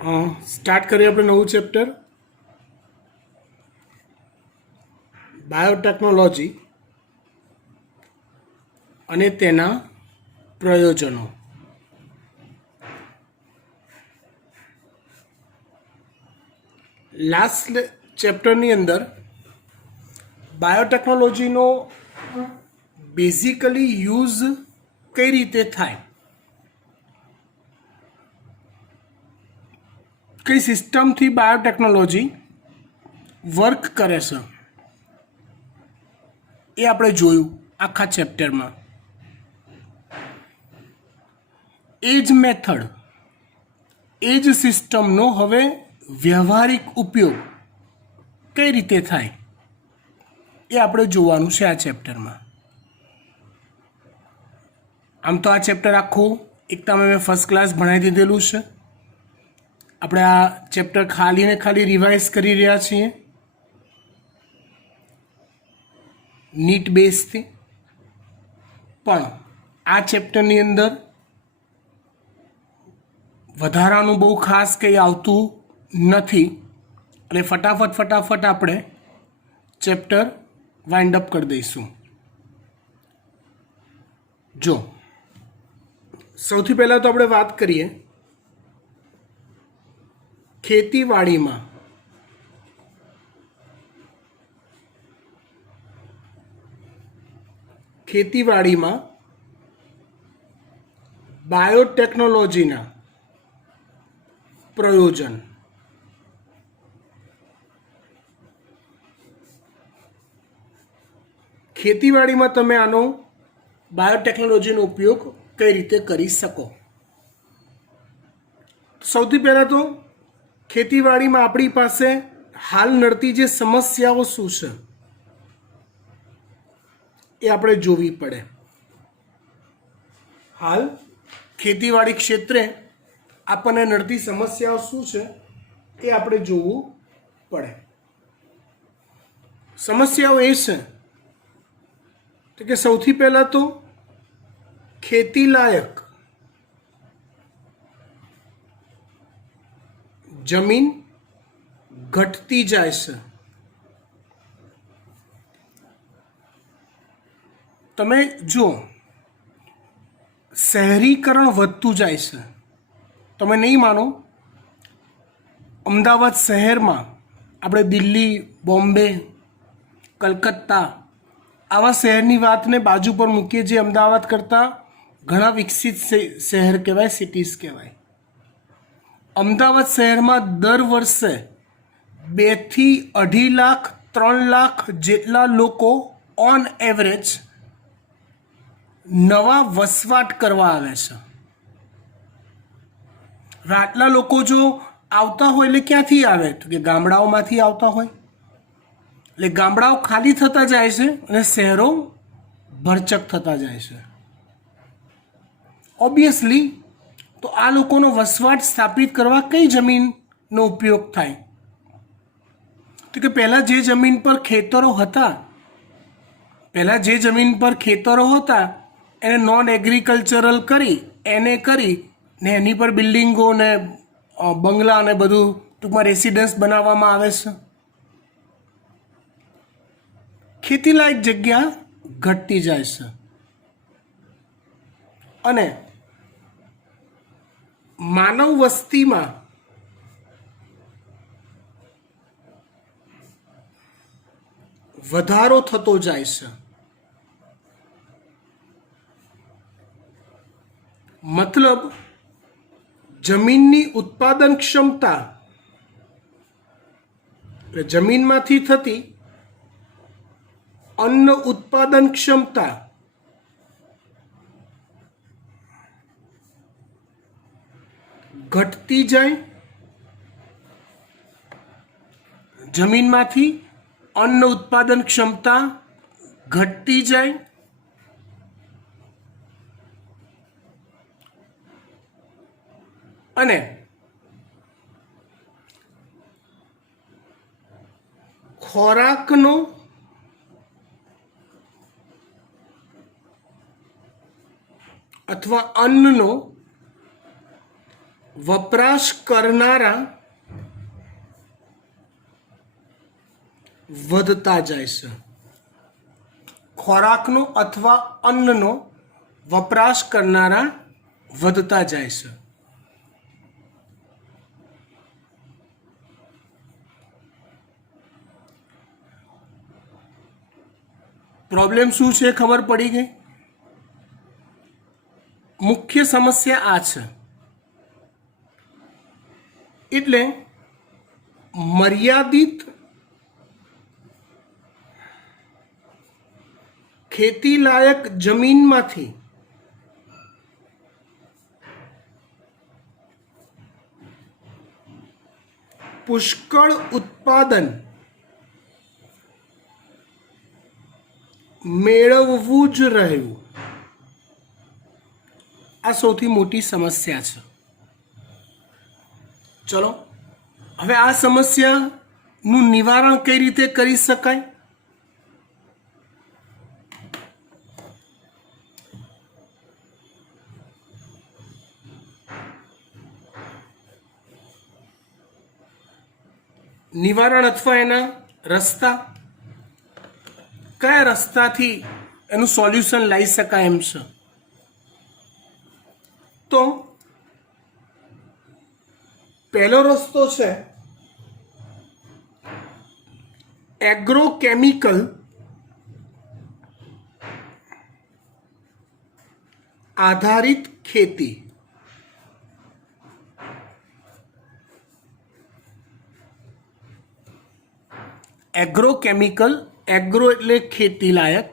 Start કરીએ આપણે નવું ચેપ્ટર બાયોટેકનોલોજી અને તેના પ્રયોજનો. લાસ્ટ ચેપ્ટરની અંદર બાયોટેકનોલોજીનો બેઝિકલી યુઝ કઈ રીતે થાય, કઈ સિસ્ટમથી બાયોટેકનોલોજી વર્ક કરે છે એ આપણે જોયું આખા ચેપ્ટરમાં. એ જ મેથડ, એ જ સિસ્ટમનો હવે વ્યવહારિક ઉપયોગ કઈ રીતે થાય એ આપણે જોવાનું છે આ ચેપ્ટરમાં. આમ તો આ ચેપ્ટર આખું એક તમે મેં ફર્સ્ટ ક્લાસ ભણાવી દીધેલું છે. આપણે આ ચેપ્ટર ખાલી ને ખાલી રિવાઇઝ કરી રહ્યા છીએ નીટ બેઝથી. પણ આ ચેપ્ટરની અંદર વધારાનું બહુ ખાસ કંઈ આવતું નથી એટલે ફટાફટ આપણે ચેપ્ટર વાઇન્ડ અપ કરી દઈશું. જો સૌથી પહેલાં તો આપણે વાત કરીએ ખેતીવાડીમાં બાયોટેકનોલોજીના પ્રયોજન. ખેતીવાડીમાં તમે આનો બાયોટેકનોલોજીનો ઉપયોગ કઈ રીતે કરી શકો. સૌથી પહેલાં તો ખેતીવાડીમાં આપણી પાસે હાલ નડતી જે સમસ્યાઓ શું છે એ આપણે જોવી પડે. હાલ ખેતીવાડી ક્ષેત્રે આપણને નડતી સમસ્યાઓ શું છે એ આપણે જોવું પડે. સમસ્યાઓ એ છે કે સૌથી પહેલાં તો ખેતીલાયક જમીન ઘટતી જાય છે. તમે જો શહેરીકરણ વધતું જાય છે, તમે નહીં માનો, અમદાવાદ શહેરમાં આપણે દિલ્હી, બોમ્બે, કલકત્તા આવા શહેરની વાતને બાજુ પર મૂકીએ જે અમદાવાદ કરતાં ઘણા વિકસિત શહેર કહેવાય, સિટીઝ કહેવાય. અમદાવાદ શહેરમાં દર વર્ષે 2 થી 2.5 લાખ 3 લાખ જેટલા લોકો ઓન એવરેજ નવા વસવાટ કરવા આવે છે. આટલા લોકો જો આવતા હોય એટલે ક્યાંથી આવે તો કે ગામડાઓમાંથી આવતા હોય. એટલે ગામડાઓ ખાલી થતા જાય છે અને શહેરો ભરચક થતા જાય છે. ઓબ્વિયસલી તો આ લોકોનો વસવાટ સ્થાપિત કરવા કઈ જમીનનો ઉપયોગ થાય તો કે પહેલાં જે જમીન પર ખેતરો હતા એને નોન એગ્રીકલ્ચરલ કરી ને એની પર બિલ્ડિંગો ને બંગલા ને બધું ટૂંકમાં રેસિડન્સ બનાવવામાં આવે છે. ખેતીલાયક જગ્યા ઘટતી જાય છે અને માનવ વસ્તીમાં વધારો થતો જાય છે. મતલબ જમીનની ઉત્પાદન ક્ષમતા, જમીનમાંથી થતી અન્ન ઉત્પાદન ક્ષમતા ઘટતી જાય. જમીનમાંથી અન્ન ઉત્પાદન ક્ષમતા ઘટતી જાય અને ખોરાકનો અથવા અન્નનો વપરાશ કરનારા વધતા જાય છે. ખોરાકનો અથવા અન્નનો વપરાશ કરનારા વધતા જાય છે. પ્રોબ્લેમ શું છે ખબર પડી ગઈ? મુખ્ય સમસ્યા આ છે. એટલે મર્યાદિત ખેતીલાયક જમીનમાંથી પુષ્કળ ઉત્પાદન મેળવવું જ રહ્યું, આ સૌથી મોટી સમસ્યા છે. ચલો હવે આ સમસ્યાનું નિવારણ કઈ રીતે કરી શકાય? નિવારણ અથવા એના રસ્તા, કયા રસ્તાથી એનું સોલ્યુશન લાવી શકાય એમ છે? તો પહેલો રસ્તો છે એગ્રોકેમિકલ આધારિત ખેતી. એગ્રોકેમિકલ, એગ્રો એટલે ખેતી લાયક,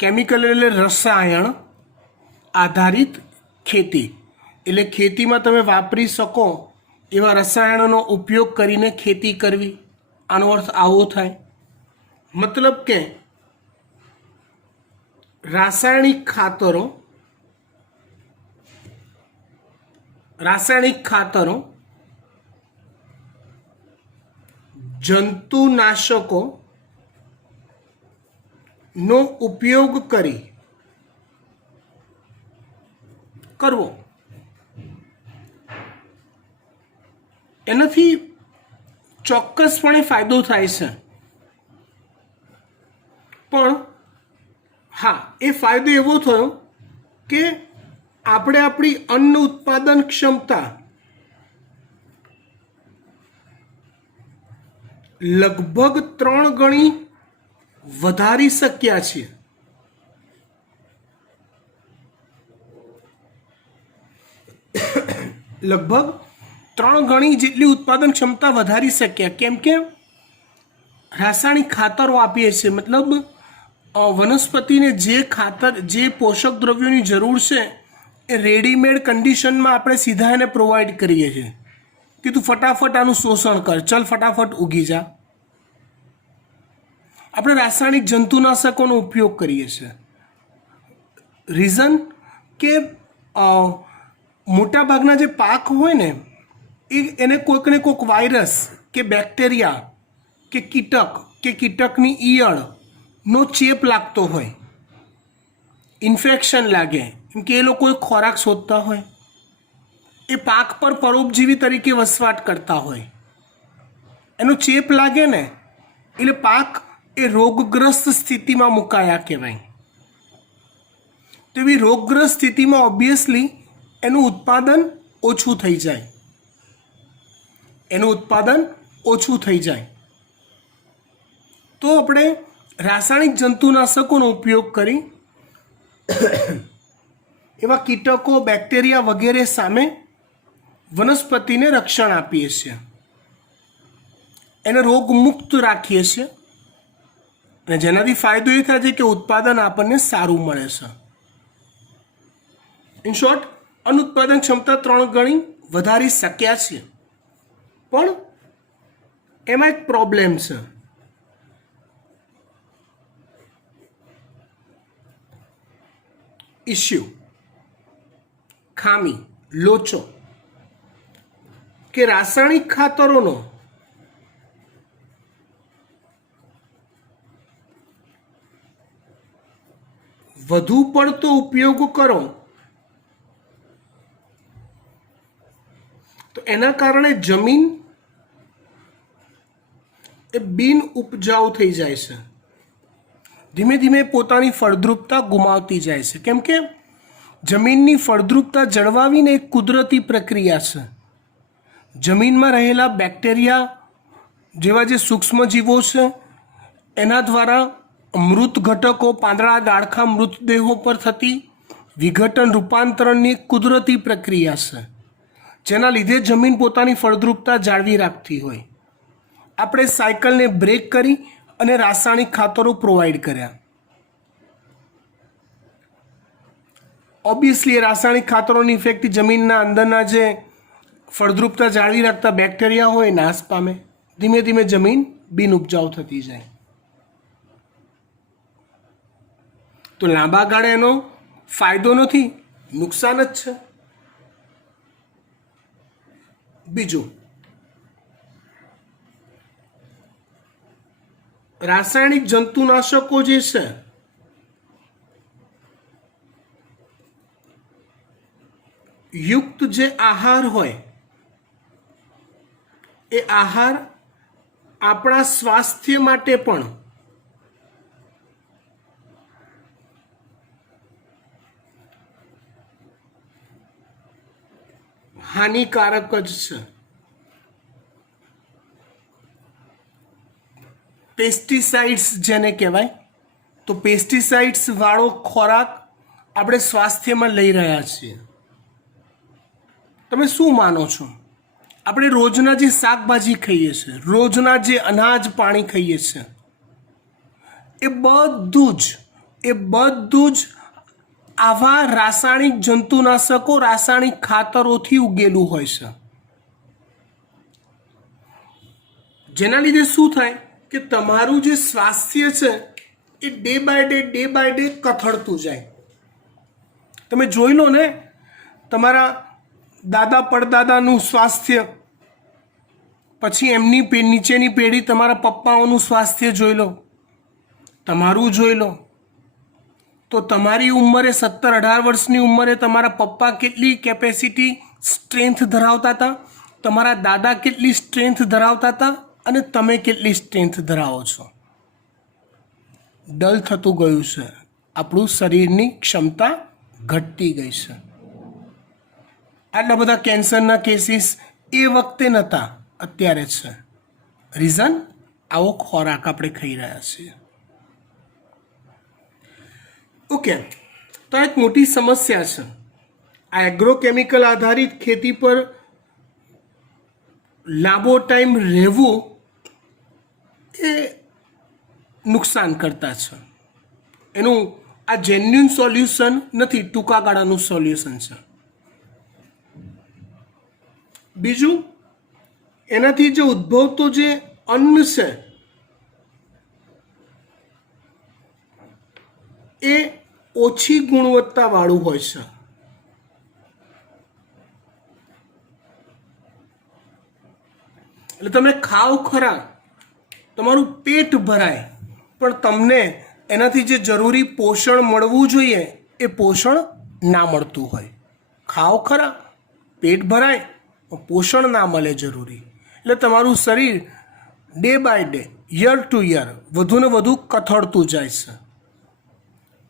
કેમિકલ એટલે રસાયણ આધારિત ખેતી. એટલે ખેતીમાં તમે વાપરી શકો એવા રસાયણોનો ઉપયોગ કરીને ખેતી કરવી, આનો અર્થ આવો થાય. મતલબ કે રાસાયણિક ખાતરો, જંતુનાશકો નો ઉપયોગ કરવો. એનાથી ચોક્કસપણે ફાયદો થાય છે. પણ હા, એ ફાયદો એવો થયો કે આપણે આપણી અન્ન ઉત્પાદન ક્ષમતા લગભગ 3 ગણી વધારી શક્યા છીએ. લગભગ 3 ગણી જેટલી ઉત્પાદન ક્ષમતા વધારી શક્યા. કેમ કે રાસાયણિક ખાતરો આપીએ છીએ. મતલબ વનસ્પતિને જે ખાતર, જે પોષક દ્રવ્યોની જરૂર છે એ રેડીમેડ કન્ડિશનમાં આપણે સીધા એને પ્રોવાઈડ કરીએ છીએ કે તું ફટાફટ આનું શોષણ કર, ચલ ફટાફટ ઉગી જા. આપણે રાસાયણિક જંતુનાશકોનો ઉપયોગ કરીએ છીએ. રીઝન કે મોટાભાગના જે પાક હોય ને એને કોઈકને કોઈક વાયરસ કે બેક્ટેરિયા કે કીટક કે કીટકની ઈયળનો ચેપ લાગતો હોય, ઇન્ફેક્શન લાગે, કેમ કે એ લોકો ખોરાક શોધતા હોય, એ પાક પર પરોપજીવી તરીકે વસવાટ કરતા હોય, એનો ચેપ લાગે ને એટલે પાક એ રોગગ્રસ્ત સ્થિતિમાં મુકાયા કહેવાય. તો એવી રોગગ્રસ્ત સ્થિતિમાં ઓબ્વિયસલી એનું ઉત્પાદન ઓછું થઈ જાય. તો આપણે રાસાયણિક જંતુનાશકોનો ઉપયોગ કરી એવા કીટકો, બેક્ટેરિયા વગેરે સામે વનસ્પતિને રક્ષણ આપીએ છીએ, એને રોગમુક્ત રાખીએ છીએ, અને જેનાથી ફાયદો એ થાય છે કે ઉત્પાદન આપણને સારું મળે છે. ઇન શોર્ટ, અનુત્પાદન ક્ષમતા 3 ગણી વધારી શક્યા છીએ. પણ એમાં એક પ્રોબ્લેમ છે. ઇસ્યુ, ખામી, લોચો કે રાસાયણિક ખાતરોનો વધુ પડતો ઉપયોગ કરો તો એના કારણે જમીન એ બિન ઉપજાઉ થઈ જાય છે, ધીમે ધીમે પોતાની ફળદ્રુપતા ગુમાવતી જાય છે. કેમ કે જમીનની ફળદ્રુપતા જળવાવીને એક કુદરતી પ્રક્રિયા છે. જમીનમાં રહેલા બેક્ટેરિયા જેવા જે સૂક્ષ્મજીવો છે એના દ્વારા મૃત ઘટકો, પાંદડા, ડાળખા, મૃતદેહો પર થતી વિઘટન રૂપાંતરણની કુદરતી પ્રક્રિયા છે, જેના લીધે જમીન પોતાની ફળદ્રુપતા જાળવી રાખતી હોય. આપણે સાયકલને બ્રેક કરી અને રાસાયણિક ખાતરો પ્રોવાઈડ કર્યા. ઓબ્વિયસલી એ રાસાયણિક ખાતરોની ઇફેક્ટથી જમીનના અંદરના જે ફળદ્રુપતા જાળવી રાખતા બેક્ટેરિયા હોય નાશ પામે, ધીમે ધીમે જમીન બિન ઉપજાઉ થતી જાય. તો લાંબા ગાળે એનો ફાયદો નથી, નુકસાન જ છે. બીજું, રાસાયણિક જંતુનાશકો જે છે યુક્ત જે આહાર હોય એ આહાર આપણા સ્વાસ્થ્ય માટે પણ હાનિકારક જ છે. પેસ્ટિસાઇડ્સ જેને કહેવાય, તો પેસ્ટિસાઇડ્સ વાળો ખોરાક આપણે સ્વાસ્થ્યમાં લઈ રહ્યા છીએ. તમે શું માનો છો? આપણે રોજના જે શાકભાજી ખાઈએ છીએ, રોજના જે અનાજ પાણી ખાઈએ છીએ, એ બધું જ આવા રાસાયણિક જંતુનાશકો, રાસાયણિક ખાતરોથી ઉગેલું હોય છે. જેના લીધે શું થાય કે તમારું જે સ્વાસ્થ્ય છે એ ડે બાય ડે કથળતું જાય. તમે જોઈ લો ને, તમારા દાદા પરદાદાનું સ્વાસ્થ્ય, પછી એમની નીચેની પેઢી તમારા પપ્પાઓનું સ્વાસ્થ્ય જોઈ લો, તમારું જોઈ લો. તો તમારી ઉંમરે 17-18 વર્ષની ઉંમરે તમારા પપ્પા કેટલી કેપેસિટી, સ્ટ્રેન્થ ધરાવતા હતા, તમારા દાદા કેટલી સ્ટ્રેન્થ ધરાવતા હતા, અને તમે કેટલી સ્ટ્રેન્થ ધરાવો છો. ડલ થતું ગયું છે, આપણું શરીરની ક્ષમતા ઘટતી ગઈ છે. આટલા બધા કેન્સરના કેસીસ એ વખતે નહોતા, અત્યારે છે. રીઝન, આવો ખોરાક આપણે ખાઈ રહ્યા છીએ. ઓકે, તો એક મોટી સમસ્યા છે. આ એગ્રોકેમિકલ આધારિત ખેતી પર લાંબો ટાઈમ રહેવું એ નુકસાન કરતા છે. એનું આ જેન્યુન સોલ્યુશન નથી, ટૂંકા ગાળાનું સોલ્યુશન છે. બીજું, એનાથી જે ઉદ્ભવતો જે અન્ન છે એ ઓછી ગુણવત્તાવાળું હોય છે. એટલે તમે ખાવ ખરા, તમારું પેટ ભરાય, પણ તમને એનાથી જે જરૂરી પોષણ મળવું જોઈએ એ પોષણ ના મળતું હોય. ખાવ ખરા, પેટ ભરાય, પોષણ ના મળે જરૂરી, એટલે તમારું શરીર day by day, year to year વધુને વધુ કથળતું જાય છે,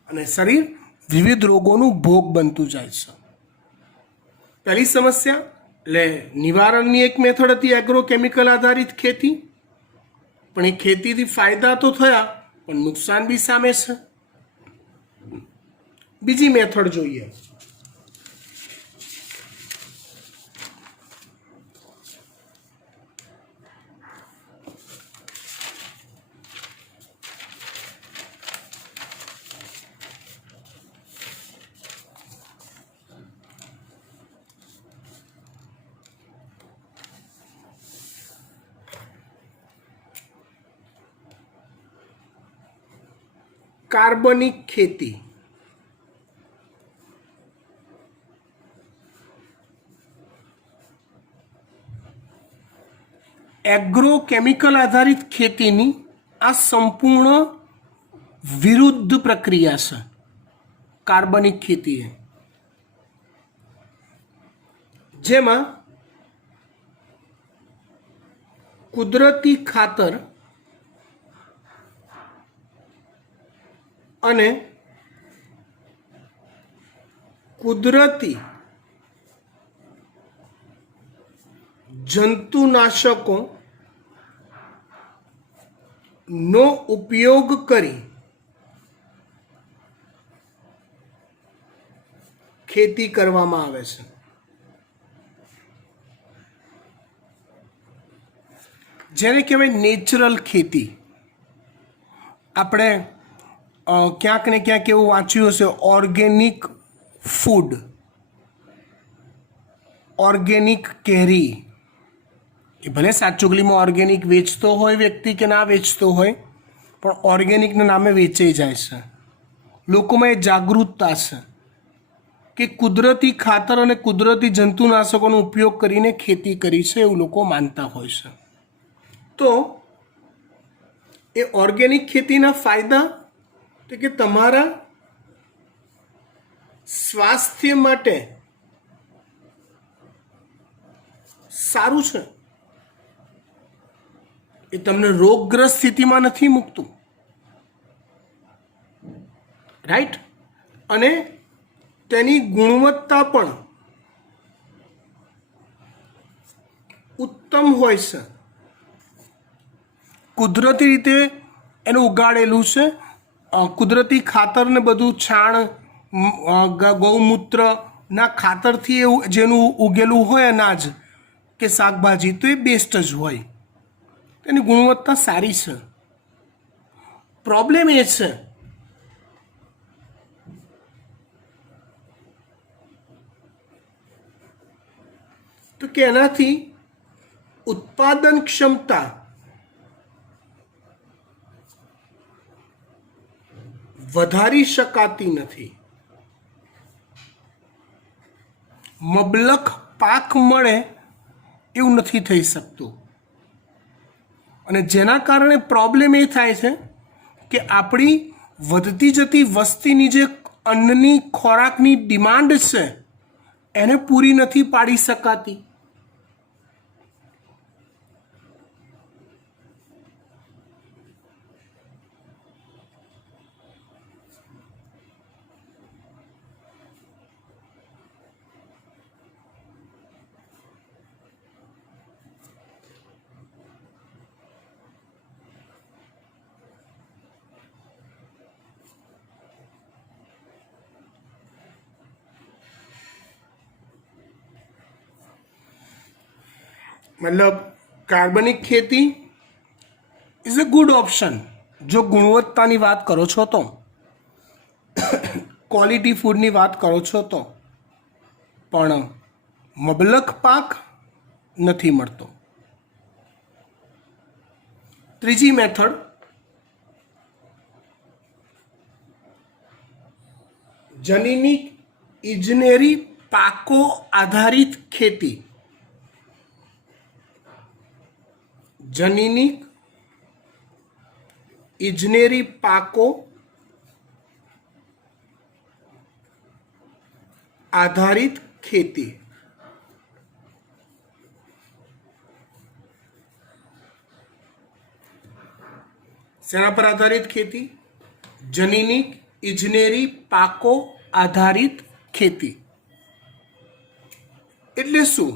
અને શરીર વિવિધ રોગોનું ભોગ બનતું જાય છે. પહેલી સમસ્યા, એટલે નિવારણની એક મેથડ હતી એગ્રોકેમિકલ આધારિત ખેતી, પણ એ ખેતીથી ફાયદા તો થયા પણ નુકસાન બી સામે છે. બીજી મેથડ જોઈએ, કાર્બનિક ખેતી. એગ્રોકેમિકલ આધારિત ખેતીની આ સંપૂર્ણ વિરુદ્ધ પ્રક્રિયા છે કાર્બનિક ખેતી, જેમાં કુદરતી ખાતર અને કુદરતી જંતુનાશકો નો ઉપયોગ કરી ખેતી કરવામાં આવે છે. જેને કહેવાય નેચરલ ખેતી. આપણે ક્યાંક ને ક્યાંક એવું વાંચ્યું હશે, ઓર્ગેનિક ફૂડ, ઓર્ગેનિક કેરી. એ ભલે સાચુગલીમાં ઓર્ગેનિક વેચતો હોય વ્યક્તિ કે ના વેચતો હોય, પણ ઓર્ગેનિકના નામે વેચાઈ જાય છે. લોકોમાં એ જાગૃતતા છે કે કુદરતી ખાતર અને કુદરતી જંતુનાશકોનો ઉપયોગ કરીને ખેતી કરી છે, એવું લોકો માનતા હોય છે. તો એ ઓર્ગેનિક ખેતીના ફાયદા તો કે તમારા સ્વાસ્થ્ય માટે સારું છે. એ તમને રોગગ્રસ્ત સ્થિતિમાં નથી મૂકતું, રાઈટ? અને તેની ગુણવત્તા પણ ઉત્તમ હોય છે. કુદરતી રીતે એનું ઉગાડેલું છે. કુદરતી ખાતર ને બધું, છાણ, ગૌમૂત્રના ખાતરથી એવું જેનું ઉગેલું હોય અનાજ કે શાકભાજી, તો એ બેસ્ટ જ હોય. તેની ગુણવત્તા સારી છે. પ્રોબ્લેમ એ છે તો કે એનાથી ઉત્પાદન ક્ષમતા વધારી શકાતી નથી. મબલખ પાક મળે એવું નથી થઈ શકતું. અને જેના કારણે પ્રોબ્લેમ એ થાય છે કે આપણી વધતી જતી વસ્તીની જે અન્નની ખોરાકની ડિમાન્ડ છે એને પૂરી નથી પાડી શકાતી. मतलब કાર્બનિક ખેતી ઇઝ અ ગુડ ઓપ્શન જો ગુણવત્તાની વાત કરો છો તો, ક્વોલિટી ફૂડની વાત કરો છો તો. પણ મબલખ પાક નથી મળતો. ત્રીજી મેથડ જનીનિક ઇજનેરી પાકો આધારિત ખેતી. જનીનિક ઇજનેરી પાકો આધારિત ખેતી. શેના પર આધારિત ખેતી? જનીનિક ઇજનેરી પાકો આધારિત ખેતી. એટલે શું?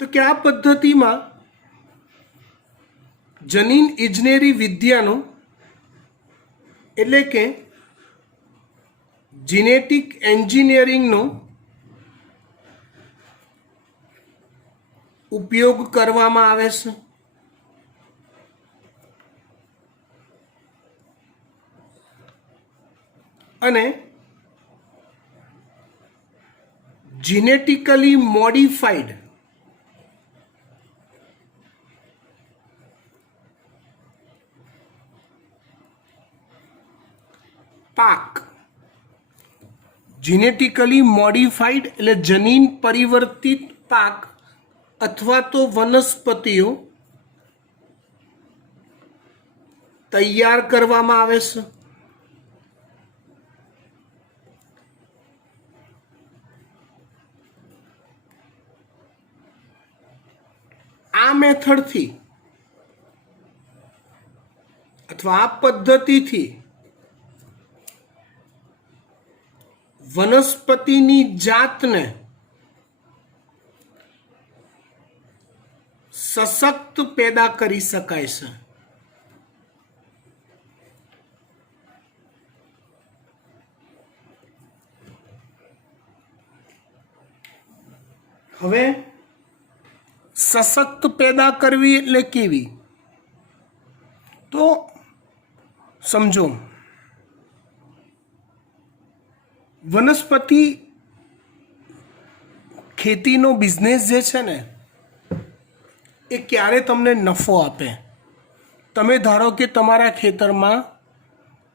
તો કે આ પદ્ધતિમાં જનીન ઇજનેરી વિદ્યાનો એટલે કે જીનેટિક એન્જિનિયરિંગનો ઉપયોગ કરવામાં આવે છે. અને જીનેટિકલી મોડિફાઈડ પાક, જીનેટિકલી મોડિફાઈડ એટલે જનીન પરિવર્તિત પાક અથવા તો વનસ્પતિઓ તૈયાર કરવામાં આવે છે. આ મેથડથી અથવા આ પદ્ધતિથી વનસ્પતિની જાતને સશક્ત પેદા કરી શકાય છે. હવે સશક્ત પેદા કરવી એટલે કેવી? તો સમજો, વનસ્પતિ ખેતીનો બિઝનેસ જે છે ને એ ક્યારે તમને નફો આપે? તમે ધારો કે તમારા ખેતરમાં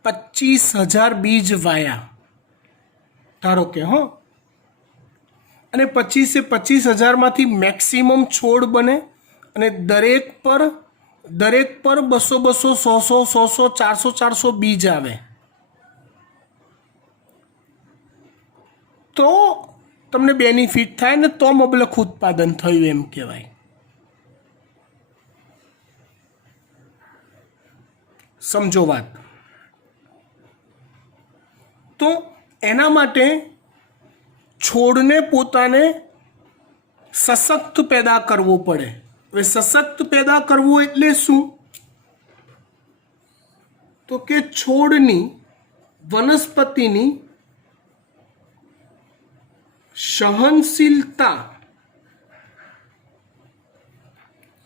25,000 બીજ વાયા, ધારો કે અને 25,000માંથી મેક્સિમમ છોડ બને અને દરેક પર 200, 100, 100, 400 બીજ આવે, તો તમને બેનિફિટ થાય ને તો મબલખ ઉત્પાદન થયું એમ કહેવાય. સમજો વાત. તો એના માટે છોડને પોતાને સશક્ત પેદા કરવો પડે. હવે સશક્ત પેદા કરવું એટલે શું? તો કે છોડની, વનસ્પતિની સહનશીલતા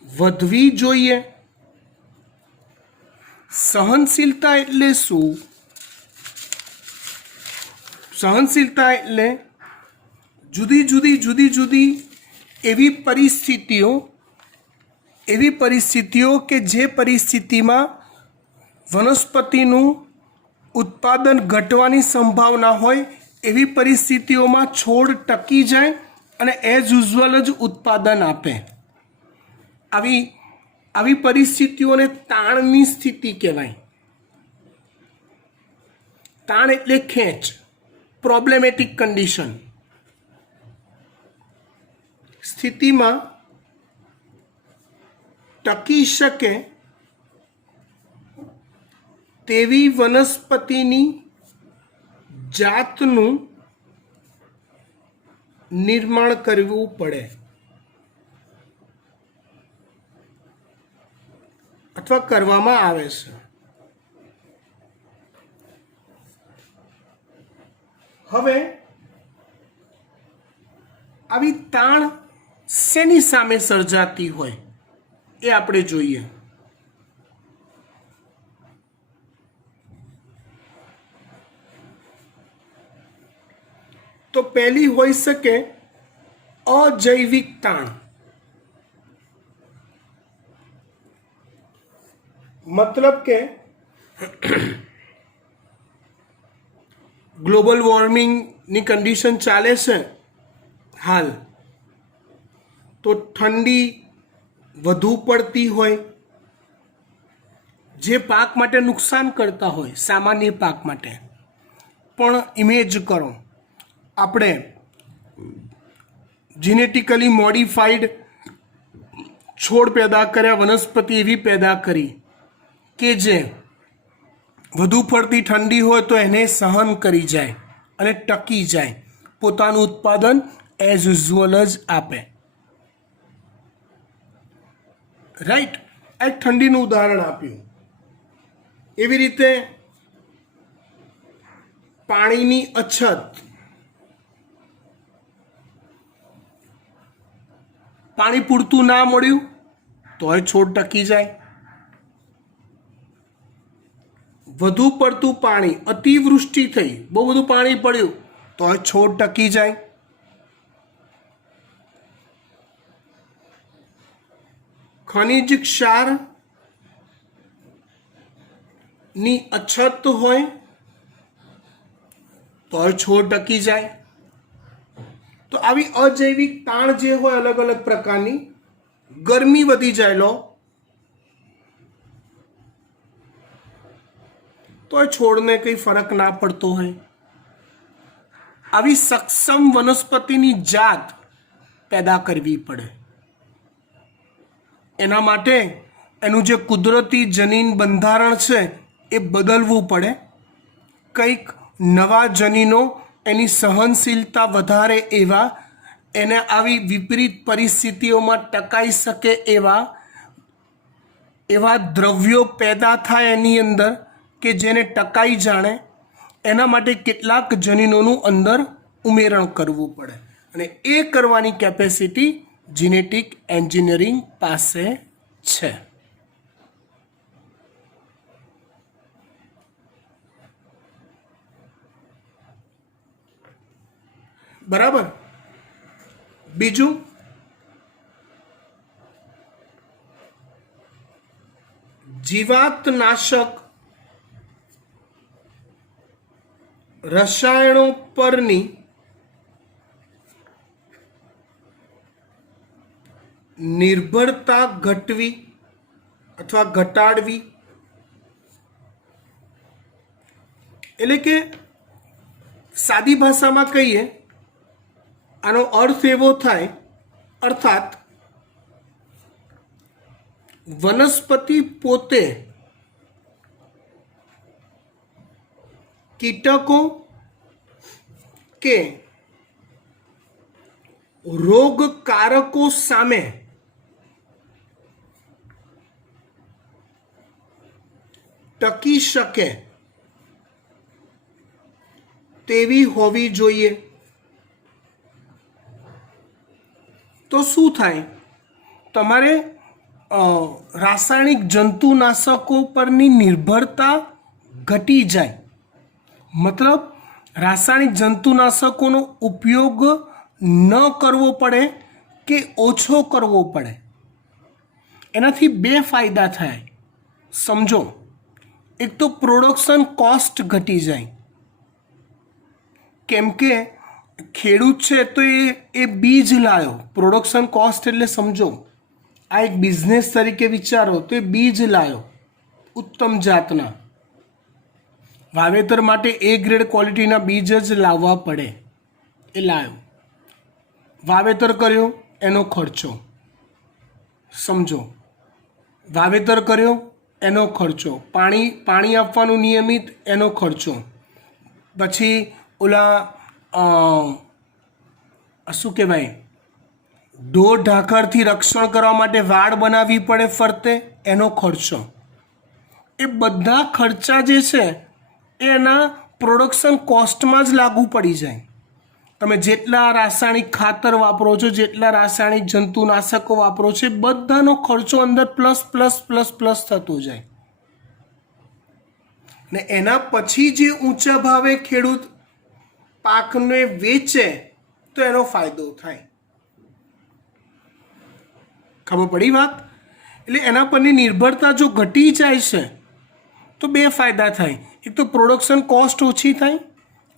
વધવી જોઈએ. સહનશીલતા એટલે શું? સહનશીલતા એટલે જુદી જુદી એવી પરિસ્થિતિઓ કે જે પરિસ્થિતિમાં વનસ્પતિનું ઉત્પાદન ઘટવાની સંભાવના હોય, એવી પરિસ્થિતિઓમાં છોડ ટકી જાય અને એઝ યુઝ્યુઅલ જ ઉત્પાદન આપે. આવી પરિસ્થિતિઓને તાણની સ્થિતિ કહેવાય. તાણ એટલે ખેંચ, પ્રોબ્લેમેટિક કન્ડિશન. સ્થિતિમાં ટકી શકે તેવી વનસ્પતિની જાતનું નિર્માણ કરવું પડે અથવા કરવામાં આવે છે. હવે આવી તાણ શેની સામે સર્જાતી હોય એ આપણે જોઈએ. તો પહેલી હોઈ શકે અજૈવિક તાણ. મતલબ કે ગ્લોબલ વોર્મિંગની કન્ડિશન ચાલે છે હાલ, તો ઠંડી વધુ પડતી હોય, જે પાક માટે નુકસાન કરતા હોય, સામાન્ય પાક માટે. પણ ઇમેજ કરો, આપણે જીનેટિકલી મોડિફાઈડ છોડ પેદા કર્યા, વનસ્પતિ એવી પેદા કરી કે જે વધુ પડતી ઠંડી હોય તો એને સહન કરી જાય અને ટકી જાય, પોતાનું ઉત્પાદન એઝ યુઝ્યુઅલ જ આપે. રાઈટ? આ એક ઠંડીનું ઉદાહરણ આપ્યું. એવી રીતે પાણીની અછત, પાણી પૂરતું ના મળ્યું તોય છોડ ટકી જાય. વધુ પડતું પાણી, અતિવૃષ્ટિ થઈ, બહુ બધું પાણી પડ્યું તોય છોડ ટકી જાય. ખનિજ ક્ષાર ની અછત હોય તોય છોડ ટકી જાય. તો આવી અજૈવિક તાણ જે હોય અલગ અલગ પ્રકારની, ગરમી વધી જાય લો તોય છોડને કંઈ ફરક ના પડતો હોય. આવી સક્ષમ વનસ્પતિની જાત પેદા કરવી પડે. એના માટે એનું જે કુદરતી જનીન બંધારણ છે એ બદલવું પડે, કંઈક નવા જનીનો એની સહનશીલતા વધારે એવા, એને આવી વિપરીત પરિસ્થિતિઓમાં ટકાઈ શકે એવા દ્રવ્યો પેદા થાય એની અંદર કે જેને ટકાઈ જાણે, એના માટે કેટલાક જનીનોનું અંદર ઉમેરણ કરવું પડે અને એ કરવાની કેપેસિટી જીનેટિક એન્જિનિયરિંગ પાસે છે. બરાબર. બીજું, જીવાતનાશક રસાયણો પરની નિર્ભરતા ઘટવી અથવા ઘટાડવી, એટલે કે સાદી ભાષામાં કહીએ આનો અર્થ એવો થાય, અર્થાત વનસ્પતિ પોતે કીટકો કે રોગકારકો સામે ટકી શકે તેવી હોવી જોઈએ. તો શું થાય, તમારે રાસાયણિક જંતુનાશકો પરની નિર્ભરતા ઘટી જાય, મતલબ રાસાયણિક જંતુનાશકોનો ઉપયોગ ન કરવો પડે કે ઓછો કરવો પડે. એનાથી બે ફાયદા થાય, સમજો. એક તો પ્રોડક્શન કોસ્ટ ઘટી જાય, કેમ કે ખેડૂત છે તો એ બીજ લાવ્યો. પ્રોડક્શન કોસ્ટ એટલે સમજો, આ એક બિઝનેસ તરીકે વિચારો તો એ બીજ લાવ્યો ઉત્તમ જાતના. વાવેતર માટે એ ગ્રેડ ક્વોલિટીના બીજ જ લાવવા પડે, એ લાવ્યો, વાવેતર કર્યું, એનો ખર્ચો સમજો. વાવેતર કર્યો એનો ખર્ચો, પાણી આપવાનું નિયમિત એનો ખર્ચો, પછી ઓલા શું કહેવાય, ઢોર ઢાંખરથી રક્ષણ કરવા માટે વાડ બનાવવી પડે ફરતે, એનો ખર્ચો. એ બધા ખર્ચા જે છે એ એના પ્રોડક્શન કોસ્ટમાં જ લાગુ પડી જાય. તમે જેટલા રાસાયણિક ખાતર વાપરો છો, જેટલા રાસાયણિક જંતુનાશકો વાપરો છો, બધાનો ખર્ચો અંદર પ્લસ પ્લસ પ્લસ પ્લસ થતો જાય. ને એના પછી જે ઊંચા ભાવે ખેડૂત પાકને વેચે તો એનો ફાયદો થાય. ખબર પડી વાત? એટલે એના પરની નિર્ભરતા જો ઘટી જાય છે તો બે ફાયદા થાય. એક તો પ્રોડક્શન કોસ્ટ ઓછી થાય,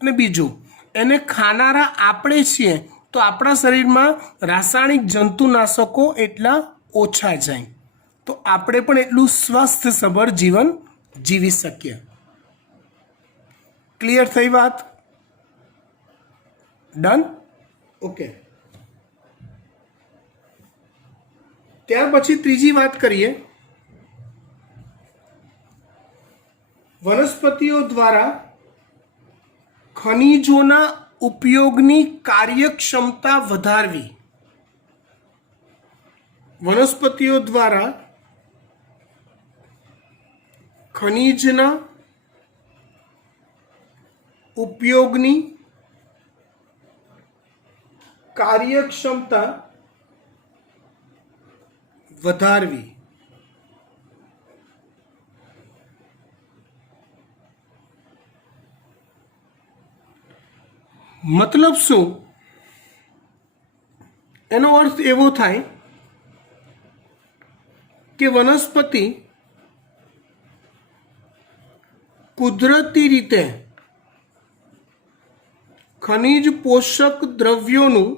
અને બીજું એને ખાનારા આપણે છીએ તો આપણા શરીરમાં રાસાયણિક જંતુનાશકો એટલા ઓછા જાય, તો આપણે પણ એટલું સ્વસ્થસભર જીવન જીવી શકીએ. ક્લિયર થઈ વાત? ડન? ઓકે. ત્યાર પછી ત્રીજી વાત કરીએ, વનસ્પતિઓ દ્વારા ખનિજોના ઉપયોગની કાર્યક્ષમતા વધારવી. વનસ્પતિઓ દ્વારા ખનિજના ઉપયોગની કાર્યક્ષમતા વધારવી. મતલબ શું? એનો અર્થ એવો થાય કે વનસ્પતિ કુદરતી રીતે ખનિજ પોષક દ્રવ્યોનું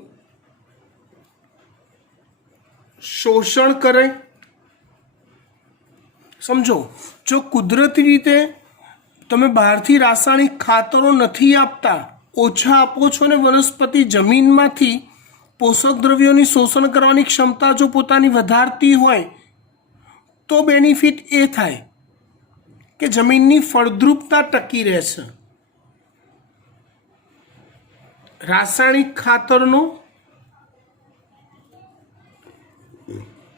શોષણ કરે. સમજો, જો કુદરતી રીતે તમે બહારથી રાસાયણિક ખાતરો નથી આપતા, ઓછા આપો છો ને વનસ્પતિ જમીનમાંથી પોષક દ્રવ્યોની શોષણ કરવાની ક્ષમતા જો પોતાની વધારતી હોય, તો બેનિફિટ એ થાય કે જમીનની ફળદ્રુપતા ટકી રહેશે, રાસાયણિક ખાતરનો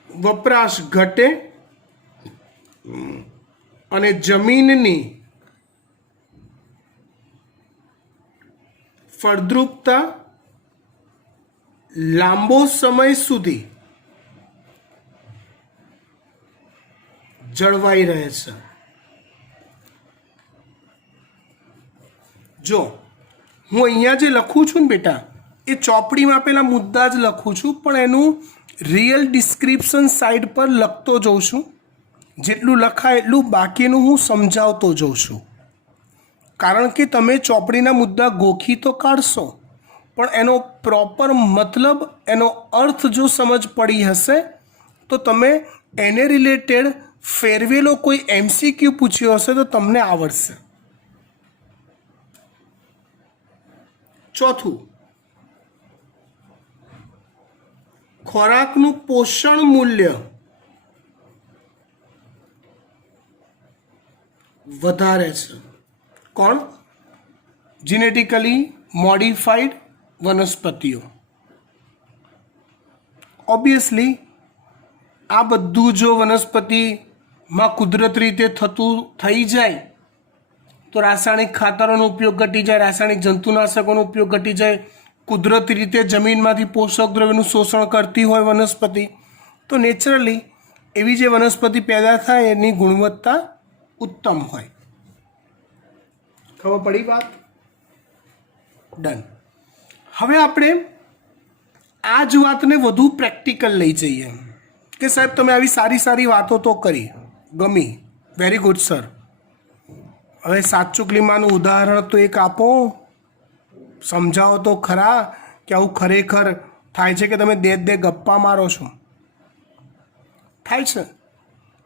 વપરાશ ઘટે અને જમીનની ફળદ્રુપતા લાંબો સમય સુધી જળવાઈ રહે છે. જો હું અહીંયા જે લખું છું ને બેટા, એ ચોપડીમાં આપેલા મુદ્દા જ લખું છું, પણ એનું રિયલ ડિસ્ક્રિપ્શન સાઇડ પર લખતો જઉં છું. જેટલું લખાય એટલું બાકીનું હું સમજાવતો જઉં છું. કારણ કે તમે ચોપડીના મુદ્દા ગોખી તો કાઢશો, પણ એનો પ્રોપર મતલબ, એનો અર્થ જો સમજ પડી હશે તો તમે એને રિલેટેડ ફેરવેલો કોઈ MCQ પૂછ્યો હશે તો તમને આવડશે. ચોથું, ખોરાકનું પોષણ મૂલ્ય વધારે છે. કોણ? જીનેટિકલી મોડિફાઈડ વનસ્પતિઓ. ઓબ્વિયસલી આ બધું જો વનસ્પતિમાં કુદરત રીતે થઈ જાય તો રાસાયણિક ખાતરોનો ઉપયોગ ઘટી જાય, રાસાયણિક જંતુનાશકોનો ઉપયોગ ઘટી જાય. કુદરતી રીતે જમીનમાંથી પોષક દ્રવ્યનું શોષણ કરતી હોય વનસ્પતિ, તો નેચરલી એવી જે વનસ્પતિ પેદા થાય એની ગુણવત્તા ઉત્તમ હોય. ખબર પડી વાત? ડન. હવે આપણે આ જ વાતને વધુ પ્રેક્ટિકલ લઈ જઈએ કે સાહેબ તમે આવી સારી સારી વાતો તો કરી, ગમી, વેરી ગુડ સર. હવે સાતચુકલીમાનું ઉદાહરણ તો એક આપો, સમજાવો તો ખરા કે આવું ખરેખર થાય છે કે તમે દે ગપ્પા મારો છો? થાય છે.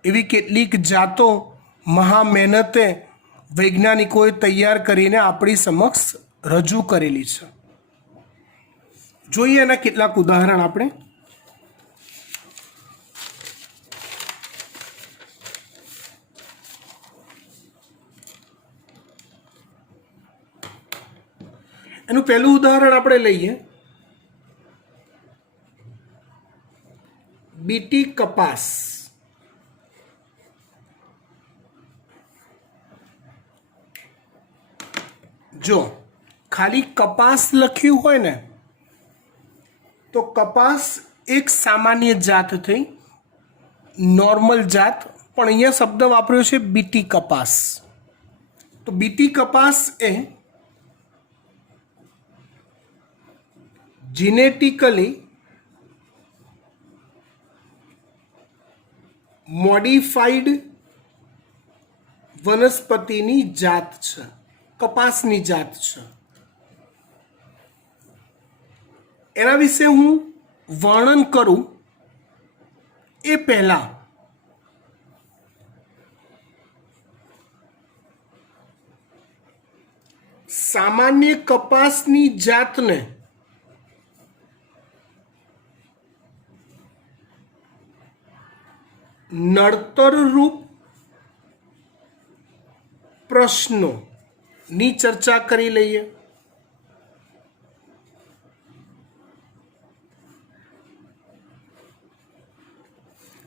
એવી કેટલીક જાતો મહા મહેનતે વૈજ્ઞાનિકોએ તૈયાર કરીને આપણી સમક્ષ રજૂ કરેલી છે. જોઈએ એના કેટલાક ઉદાહરણ આપણે. એનું પહેલું ઉદાહરણ આપણે લઈએ, બીટી કપાસ. જો ખાલી કપાસ લખ્યું હોય ને તો કપાસ એક સામાન્ય જાત થઈ, નોર્મલ જાત, પણ અહીંયા શબ્દ વાપર્યો છે બીટી કપાસ. તો બીટી કપાસ એ જીનેટિકલી મોડિફાઈડ વનસ્પતિની જાત છે, કપાસની જાત છે. એના વિશે હું વર્ણન કરું એ પહેલા સામાન્ય કપાસની જાતને નડતરરૂપ પ્રશ્નોની ચર્ચા કરી લઈએ.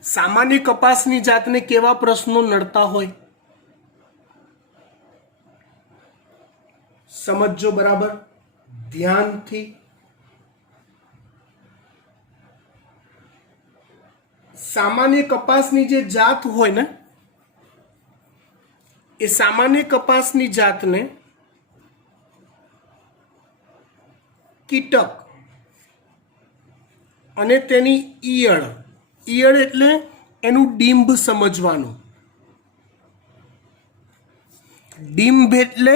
સામાન્ય કપાસની જાતને કેવા પ્રશ્નો નડતા હોય સમજો બરાબર ધ્યાનથી. સામાન્ય કપાસની જે જાત હોય ને એ સામાન્ય કપાસની જાતને કીટક અને તેની ઈયળ, ઈયળ એટલે એનું ડીંભ સમજવાનું. ડીંભ એટલે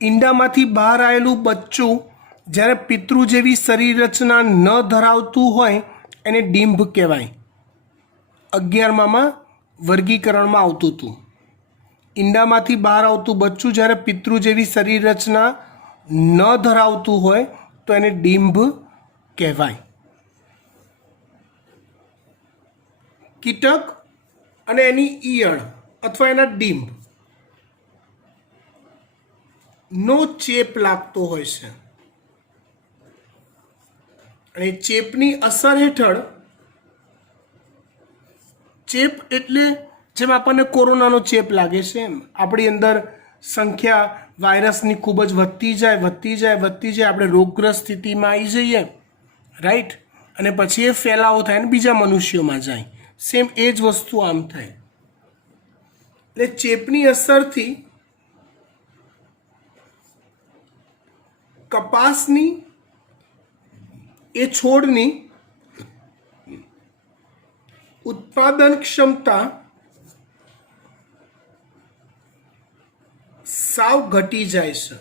ઈંડામાંથી બહાર આવેલું બચ્ચું જ્યારે પિતૃ જેવી શરીર રચના ન ધરાવતું હોય એને ડીંભ કહેવાય. 11માં વર્ગીકરણમાં આવતું હતું. ઈંડામાંથી બહાર આવતું બચ્ચું જ્યારે પિતૃ જેવી શરીર રચના ન ધરાવતું હોય તો એને ડીંભ કહેવાય. કીટક અને એની ઈયળ અથવા એના ડીંબ નો ચેપ લાગતો હોય છે અને ચેપની અસર હેઠળ, ચેપ એટલે જેમ આપણને કોરોનાનો ચેપ લાગે છે એમ આપણી અંદર સંખ્યા વાયરસની ખૂબ જ વધતી જાય, આપણે રોગગ્રસ્ત સ્થિતિમાં આવી જઈએ, રાઈટ, અને પછી એ ફેલાવો થાય અને બીજા મનુષ્યોમાં જાય. સેમ એ જ વસ્તુ આમ થાય. એટલે ચેપની અસરથી કપાસની એ છોડની ઉત્પાદન ક્ષમતા સાવ ઘટી જાય છે.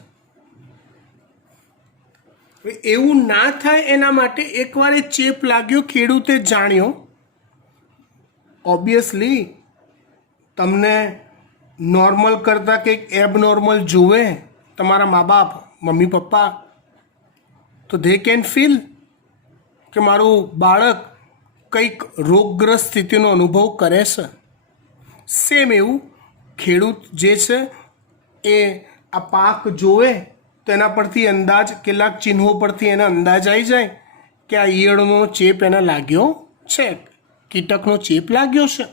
એવું ના થાય એના માટે એકવાર એ ચેપ લાગ્યો, ખેડૂતે જાણ્યો, ઓબ્વિયસલી તમને નોર્મલ કરતાં કંઈક એબનોર્મલ જુએ તમારા મા બાપ, મમ્મી પપ્પા, તો ધે કેન ફીલ કે મારું બાળક કંઈક રોગગ્રસ્ત સ્થિતિનો અનુભવ કરે છે. સેમ એવું ખેડૂત જે છે એ આ પાક જોવે તો એના પરથી અંદાજ, કેટલાક ચિહ્નો પરથી એને અંદાજ આવી જાય કે આ ઈયળનો ચેપ એને લાગ્યો છે, કીટકનો ચેપ લાગ્યો છે.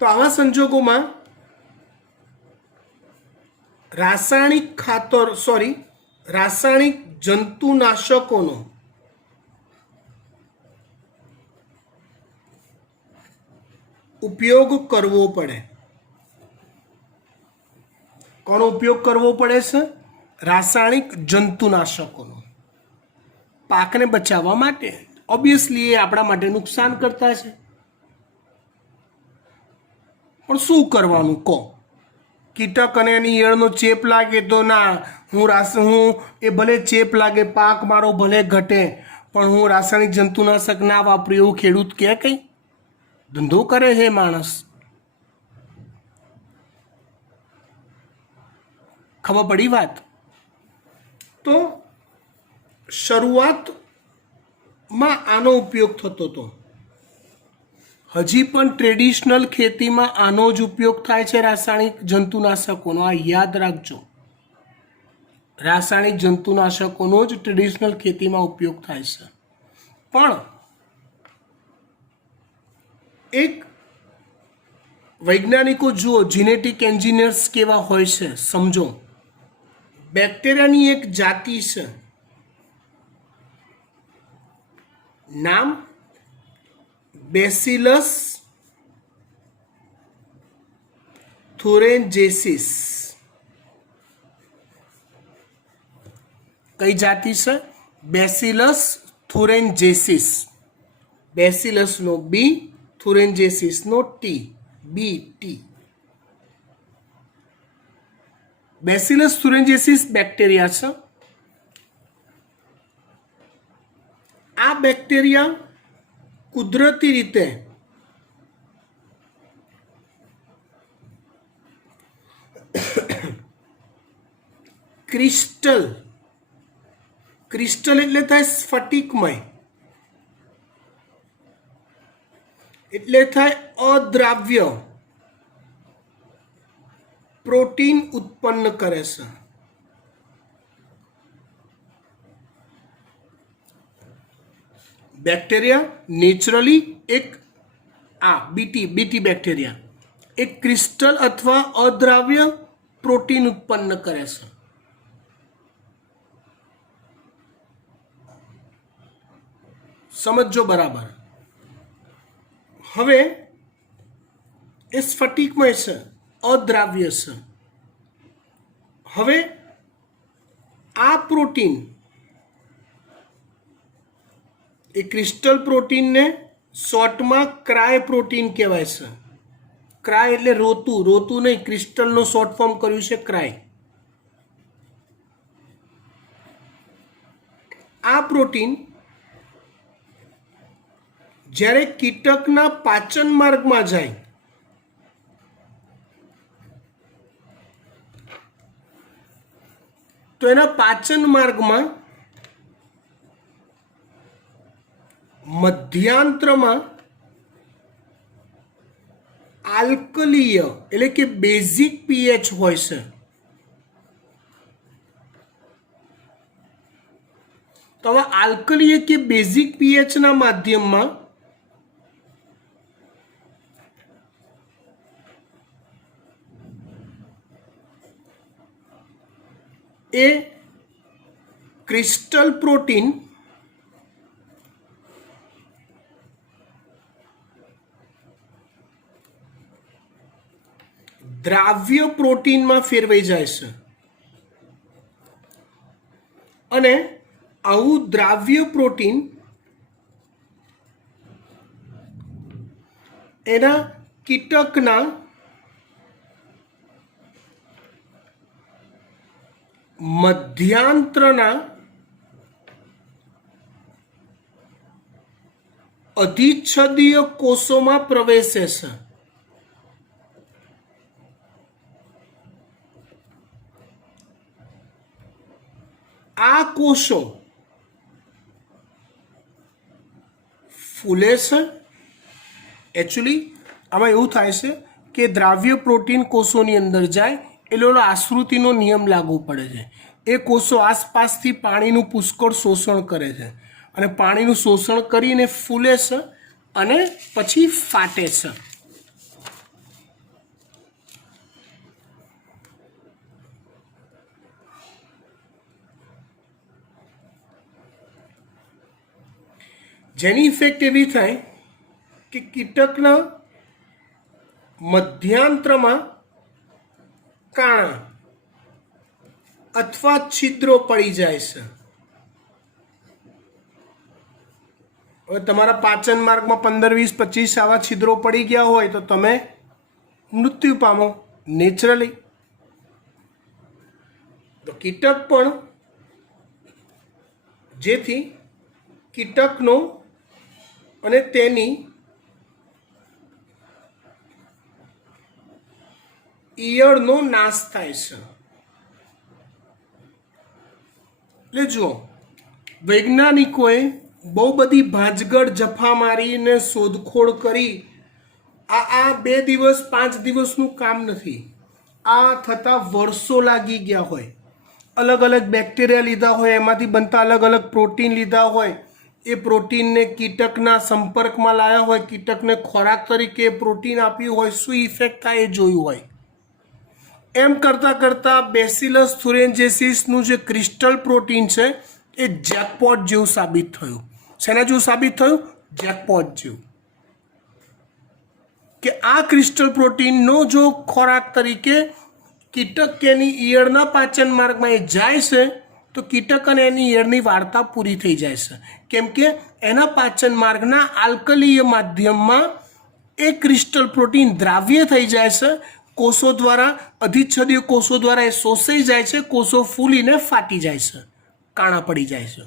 તો આવા સંજોગોમાં રાસાયણિક જંતુનાશકોનો ઉપયોગ કરવો પડે. કોનો ઉપયોગ કરવો પડે છે? રાસાયણિક જંતુનાશકોનો, પાકને બચાવવા માટે. ઓબ્વિયસલી એ આપણા માટે નુકસાન કરતા છે, પણ શું કરવાનું કહો? કીટક અને એની ઈયળનો ચેપ લાગે તો ના, હું એ ભલે ચેપ લાગે, પાક મારો ભલે ઘટે, પણ હું રાસાયણિક જંતુનાશક ના વાપરું એવું ખેડૂત કહે? કંઈ ધંધો કરે છે માણસ. ખબર પડી વાત? તો શરૂઆતમાં આનો ઉપયોગ થતો હતો. હજી પણ ટ્રેડિશનલ ખેતીમાં આનો જ ઉપયોગ થાય છે, રાસાયણિક જંતુનાશકોનો. આ યાદ રાખજો, રાસાયણિક જંતુનાશકોનો જ ટ્રેડિશનલ ખેતીમાં ઉપયોગ થાય છે. પણ એક વૈજ્ઞાનિકો જુઓ, જીનેટિક એન્જિનિયર્સ કેવા હોય છે સમજો. બેક્ટેરિયાની એક જાતિ છે, નામ બેસિલસ થુરેન્જેસિસ. કઈ જાતિ છે? બેસિલસ થુરેન્જેસિસ. બેસિલસનો બી, થુરેન્જેસિસનો ટી, BT. બેસિલસ થુરેન્જેસિસ બેક્ટેરિયા છે. આ બેક્ટેરિયા કુદરતી રીતે ક્રિસ્ટલ એટલે થાય સ્ફટિકમય, એટલે થાય અદ્રાવ્ય પ્રોટીન ઉત્પન્ન કરે છે. બેક્ટેરિયા નેચરલી એક બીટી બેક્ટેરિયા એક ક્રિસ્ટલ અથવા અદ્રાવ્ય પ્રોટીન ઉત્પન્ન કરે છે. સમજો બરાબર. હવે એ સ્ફટિકમય છે, અદ્રાવ્ય છે. હવે આ પ્રોટીન, એ ક્રિસ્ટલ પ્રોટીનને શોર્ટમાં ક્રાય પ્રોટીન કહેવાય છે. ક્રાય એટલે રોતું નહીં, ક્રિસ્ટલનો શોર્ટ ફોર્મ કર્યું છે ક્રાય. આ પ્રોટીન જ્યારે કીટકના પાચન માર્ગમાં જાય તો એના પાચન માર્ગમાં મધ્યાંતરમાં આલ્કલીય એટલે કે બેઝિક પીએચ હોય છે. તો હવે આલ્કલીય કે બેઝિક પીએચના માધ્યમમાં એ ક્રિસ્ટલ પ્રોટીન દ્રાવ્ય પ્રોટીનમાં ફેરવાઈ જાય છે અને આવું દ્રાવ્ય પ્રોટીન એના કીટકના મધ્યાંત્રના અધિચ્છદીય કોષોમાં પ્રવેશે છે. આ કોષો ફૂલે છે. એકચ્યુઅલી આમાં એવું થાય છે કે દ્રાવ્ય પ્રોટીન કોષોની અંદર જાય એટલે આશ્રુતિનો નિયમ લાગુ પડે છે. એ કોષો આસપાસથી પાણીનું પુષ્કળ શોષણ કરે છે અને પાણીનું શોષણ કરીને ફૂલે છે અને પછી ફાટે છે. જેની ઇફેક્ટ એવી થાય કે કીટકના મધ્યાંત્રમાં કાણા અથવા છિદ્રો પડી જાય છે. હવે તમારા પાચન માર્ગમાં 15, 20, 25 આવા છિદ્રો પડી ગયા હોય તો તમે મૃત્યુ પામો નેચરલી. તો કીટક પણ જેથી કીટકનો અને તેની ઈયળનો નાશ થાય છે. એટલે જુઓ, વૈજ્ઞાનિકોએ બહુ બધી ભાંજગડ જફા મારીને શોધખોળ કરી. આ 2 દિવસ 5 દિવસનું કામ નથી. આ થતાં વર્ષો લાગી ગયા હોય. અલગ અલગ બેક્ટેરિયા લીધા હોય, એમાંથી બનતા અલગ અલગ પ્રોટીન લીધા હોય, એ પ્રોટીનને કીટકના સંપર્કમાં લાવ્યા હોય, કીટકને ખોરાક તરીકે પ્રોટીન આપ્યું હોય, શું ઇફેક્ટ થાય એ જોયું હોય. એમ કરતાં કરતાં બેસિલસ થુરેન્જેસિસનું જે ક્રિસ્ટલ પ્રોટીન છે એ જેકપોટ જેવું સાબિત થયું. શેના જેવું સાબિત થયું? જેકપોટ જેવું. કે આ ક્રિસ્ટલ પ્રોટીનનો જો ખોરાક તરીકે કીટક કે એની ઈયળના પાચન માર્ગમાં એ જાય છે તો કીટક અને એની ઈયળની વાર્તા પૂરી થઈ જાય છે. કેમ કે એના પાચન માર્ગના આલ્કલીય માધ્યમમાં એ ક્રિસ્ટલ પ્રોટીન દ્રાવ્ય થઈ જાય છે. કોષો દ્વારા, અધિચ્છદીય કોષો દ્વારા એ શોષાઈ જાય છે. કોષો ફૂલીને ફાટી જાય છે, કાણા પડી જાય છે.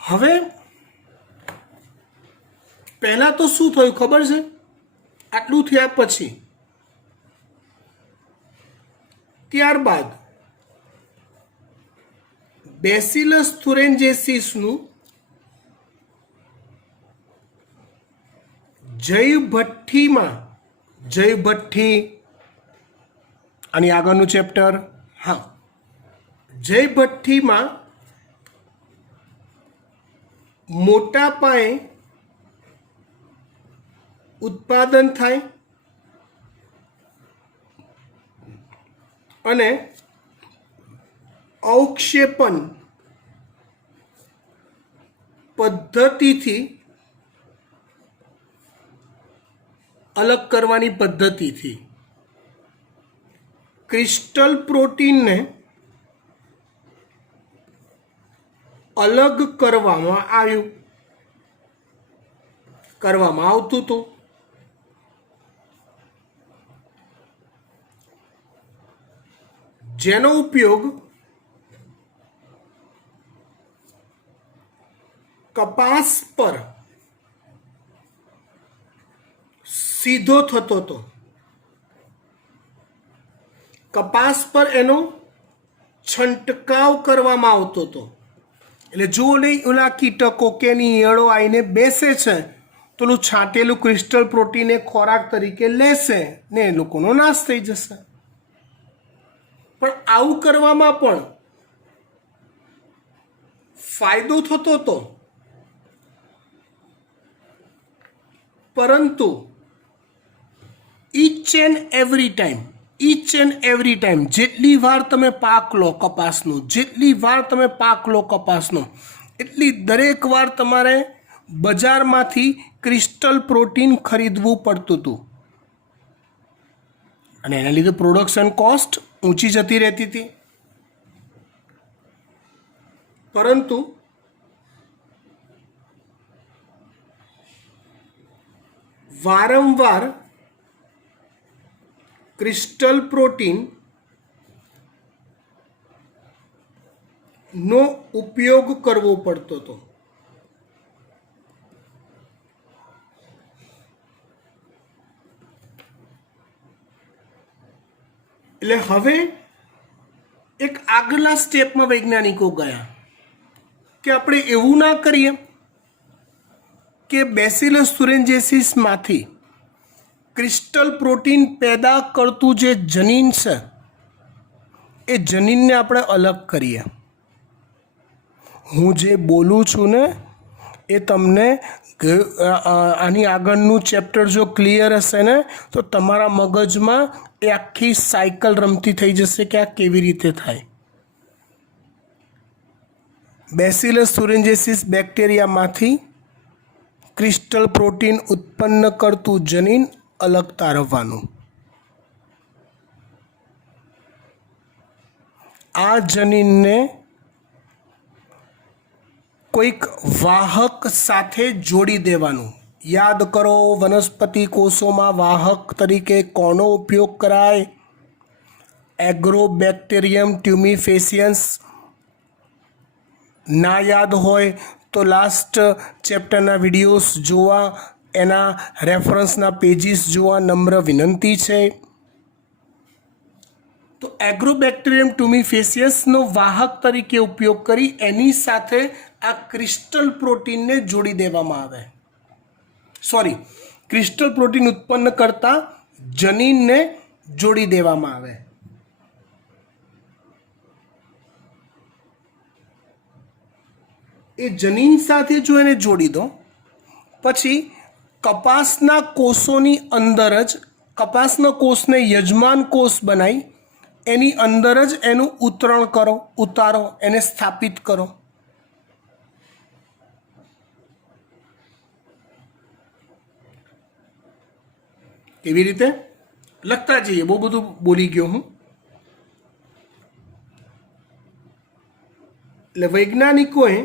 હવે પહેલા તો શું થયું ખબર છે? આટલું થયા પછી ત્યારબાદ બેસિલસ થુરેન્જેસિસનું જયભઠ્ઠી આની આગળનું ચેપ્ટર, હા, જયભઠ્ઠીમાં મોટા પાયે ઉત્પાદન થાય અને અવક્ષેપન પદ્ધતિથી, અલગ કરવાની પદ્ધતિથી ક્રિસ્ટલ પ્રોટીનને અલગ કરવામાં આવતું હતું. જેનો ઉપયોગ કપાસ પર સીધો થતો હતો. કપાસ પર એનો છંટકાવ કરવામાં આવતો હતો. એટલે જો નહીં ઓલા કીટકો કે એની ઈયળો આવીને બેસે છે તો ઓલું છાંટેલું ક્રિસ્ટલ પ્રોટીન એ ખોરાક તરીકે લેશે ને એ લોકોનો નાશ થઈ જશે. પણ આવું કરવામાં પણ ફાયદો થતો હતો, પરંતુ ઈચ એન્ડ એવરી ટાઈમ જેટલી વાર તમે પાક લો કપાસનો, એટલી દરેક વાર તમારે બજારમાંથી ક્રિસ્ટલ પ્રોટીન ખરીદવું પડતું હતું અને એના લીધે પ્રોડક્શન કોસ્ટ ઊંચી જતી રહેતી હતી. પરંતુ વારંવાર ક્રિસ્ટલ પ્રોટીન નો ઉપયોગ કરવો પડતો હતો. એટલે હવે એક આગલા સ્ટેપમાં વૈજ્ઞાનિકો ગયા કે આપણે એવું ના કરીએ કે બેસિલસ thuringiensis ક્રિસ્ટલ પ્રોટીન પેદા કરતું જે જનીન છે એ જનીનને આપણે અલગ કરીએ. હું જે બોલું છું ને એ તમને આની આગળનું ચેપ્ટર જો ક્લિયર હશે ને તો તમારા મગજમાં એ આખી સાયકલ રમતી થઈ જશે કે આ કેવી રીતે થાય. બેસિલસ thuringiensis બેક્ટેરિયામાંથી ક્રિસ્ટલ પ્રોટીન ઉત્પન્ન કરતું જનીન અલગ તારવવાનું. આ જનીનને કોઈક વાહક સાથે જોડી દેવાનું. યાદ કરો, વનસ્પતિ કોષોમાં વાહક તરીકે કોનો ઉપયોગ કરાય? એગ્રોબેક્ટેરિયમ ટ્યુમિફેસિયન્સ. ના યાદ હોય તો લાસ્ટ ચેપ્ટરના વિડીયોઝ જોવા, એના રેફરન્સના પેજીસ જોવા નમ્ર વિનંતી છે. તો એગ્રોબેક્ટેરિયમ ટ્યુમિફેસિયસનો વાહક તરીકે ઉપયોગ કરી એની સાથે આ ક્રિસ્ટલ પ્રોટીનને જોડી દેવામાં આવે. ક્રિસ્ટલ પ્રોટીન ઉત્પન્ન કરતા જનીનને જોડી દેવામાં આવે. એ જનીન સાથે જો એને જોડી દો પછી કપાસના કોષોની અંદર જ કપાસના કોષને યજમાન કોષ બનાવી એની અંદર જ એનું ઉતારો, એને સ્થાપિત કરો. કેવી રીતે? લખતા જઈએ, બહુ બધું બોલી ગયો હું. એટલે વૈજ્ઞાનિકોએ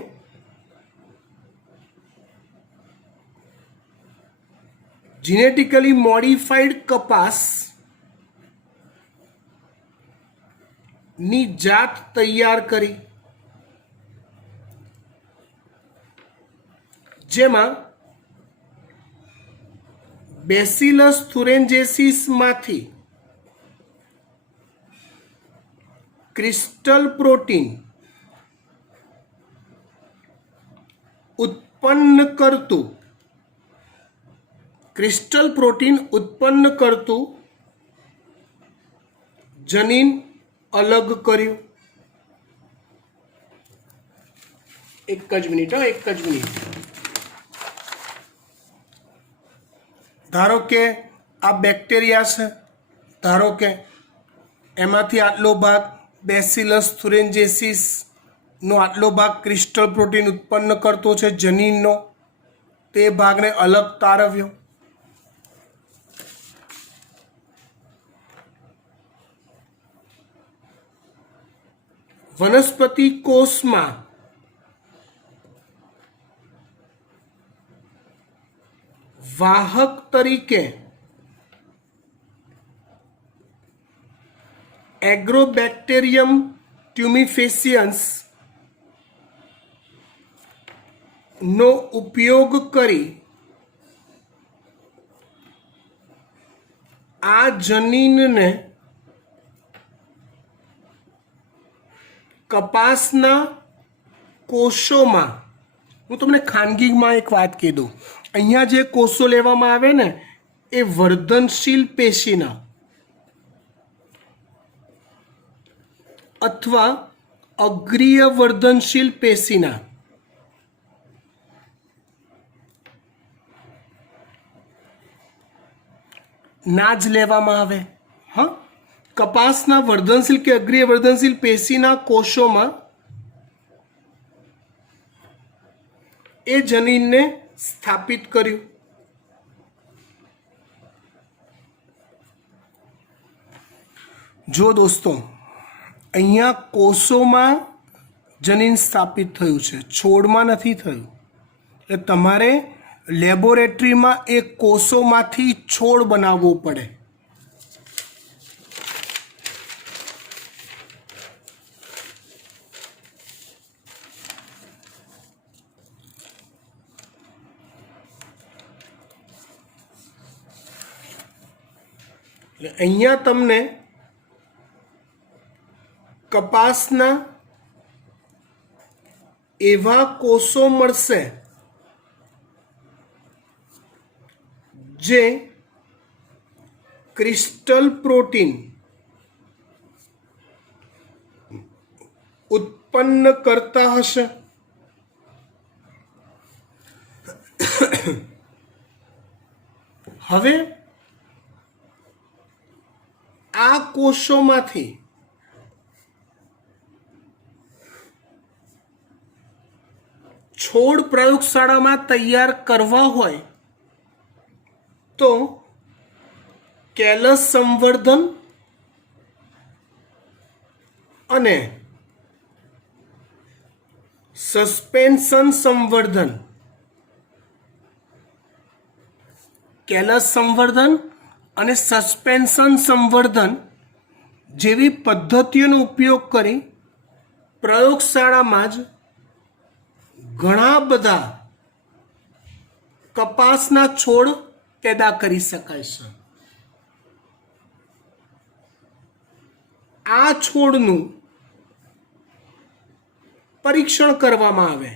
જીનેટિકલી મોડિફાઈડ કપાસ ની જાત તૈયાર કરી, જેમાં બેસિલસ thuringiensis માંથી ક્રિસ્ટલ પ્રોટીન ઉત્પન્ન કરતું જનીન અલગ કર્યું. એક જ મિનિટ. ધારો કે આ બેક્ટેરિયા છે, ધારો કે એમાંથી આટલો ભાગ બેસિલસ thuringiensis નો આટલો ભાગ ક્રિસ્ટલ પ્રોટીન ઉત્પન્ન કરતો છે જનીનનો, તે ભાગને અલગ તારવ્યો. વનસ્પતિ કોષમાં વાહક તરીકે એગ્રોબેક્ટેરિયમ ટ્યુમિફેસિયન્સ નો ઉપયોગ કરી આ જનીનને કપાસના કોષોમાં, હું તમને ખાનગીમાં એક વાત કહી દઉં, અહીંયા જે કોષો લેવામાં આવે ને એ વર્ધનશીલ પેશીના અથવા અગ્રીય વર્ધનશીલ પેશીના ના જ લેવામાં આવે. હા, કપાસના વર્ધનશીલ કે અગ્રીય વર્ધનશીલ પેશીના કોષોમાં એ જનીનને સ્થાપિત કર્યું. જો દોસ્તો, અહીંયા કોષોમાં જનીન સ્થાપિત થયું છે, છોડમાં નથી થયું. એટલે તમારે લેબોરેટરીમાં એ કોષોમાંથી છોડ બનાવવો પડે. એટલે અહીંયા તમને કપાસના એવા કોષો મળશે જે ક્રિસ્ટલ પ્રોટીન ઉત્પન્ન કરતા હશે. હવે આ કોષોમાંથી છોડ પ્રયોગશાળામાં તૈયાર કરવા હોય તો કેલસ સંવર્ધન અને સસ્પેન્શન સંવર્ધન, કેલસ સંવર્ધન અને સસ્પેન્શન સંવર્ધન જેવી પદ્ધતિઓનો ઉપયોગ કરી પ્રયોગશાળામાં જ ઘણા બધા કપાસના છોડ પેદા કરી શકાય છે. આ છોડનું પરીક્ષણ કરવામાં આવે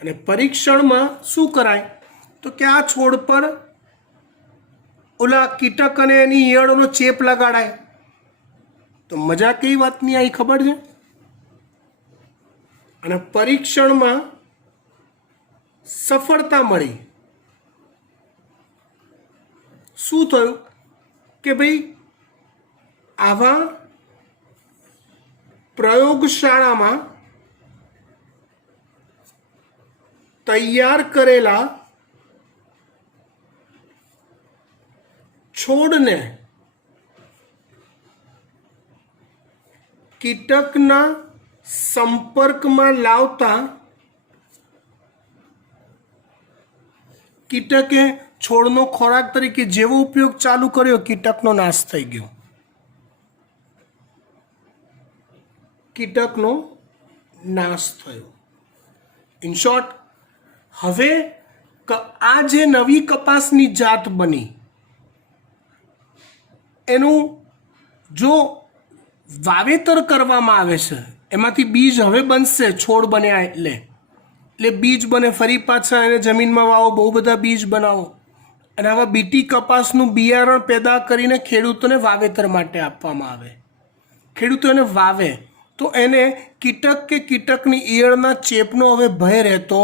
અને પરીક્ષણમાં શું કરાય તો કે આ છોડ પર ઓલા કીટક અને એની ઈયળોનો ચેપ લગાડાય. તો મજા કઈ વાતની આવી ખબર છે? અને પરીક્ષણમાં સફળતા મળી. શું થયું કે ભાઈ આવા પ્રયોગશાળામાં તૈયાર કરેલા છોડને કીટકના સંપર્કમાં લાવતા કીટકે છોડનો ખોરાક તરીકે જેવો ઉપયોગ ચાલુ કર્યો, કીટકનો નાશ થઈ ગયો. કીટકનો નાશ થયો. ઇન શોર્ટ, હવે આ જે નવી કપાસની જાત બની એનું જો વાવેતર કરવામાં આવે છે, એમાંથી બીજ હવે બનશે. છોડ બન્યા એટલે બીજ બને, ફરી પાછા એને જમીનમાં વાવો, બહુ બધા બીજ બનાવો અને આવા બીટી કપાસનું બિયારણ પેદા કરીને ખેડૂતોને વાવેતર માટે આપવામાં આવે. ખેડૂતો એને વાવે તો એને કીટક કે કીટકની ઈયળના ચેપનો હવે ભય રહેતો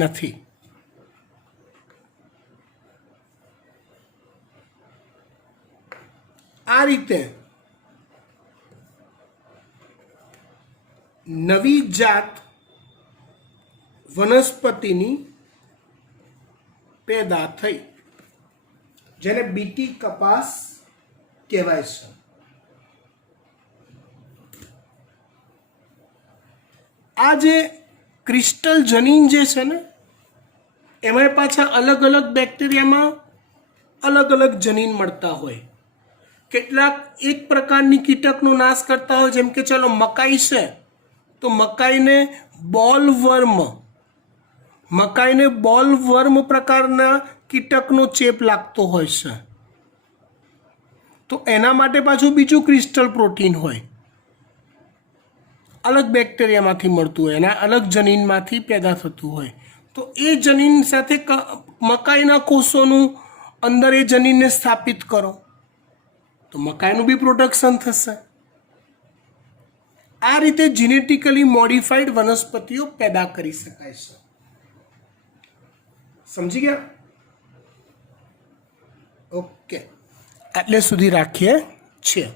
નથી. આ રીતે નવી જાત વનસ્પતિની પેદા થઈ, જેને બીટી કપાસ કહેવાય છે. આ જે ક્રિસ્ટલ જનીન જે છે ને, એમાં પાછા અલગ અલગ બેક્ટેરિયામાં અલગ અલગ જનીન મળતા હોય. કેટલાક એક પ્રકારની કીટકનો નાશ કરતા હોય, જેમ કે ચલો મકાઈ છે તો મકાઈને બોલવર્મ પ્રકારના કીટકનો ચેપ લાગતો હોય છે. તો એના માટે પાછું બીજું ક્રિસ્ટલ પ્રોટીન હોય, અલગ બેક્ટેરિયામાંથી મળતું હોય, એના અલગ જનીનમાંથી પેદા થતું હોય. તો એ જનીન સાથે મકાઈના કોષોનું અંદર એ જનીનને સ્થાપિત કરો તો મકાઈનું બી પ્રોડક્શન થશે. આ રીતે જીનેટિકલી મોડિફાઈડ વનસ્પતિઓ પેદા કરી શકાય છે. સમજી ગયા? ઓકે, એટલે સુધી રાખીએ છીએ.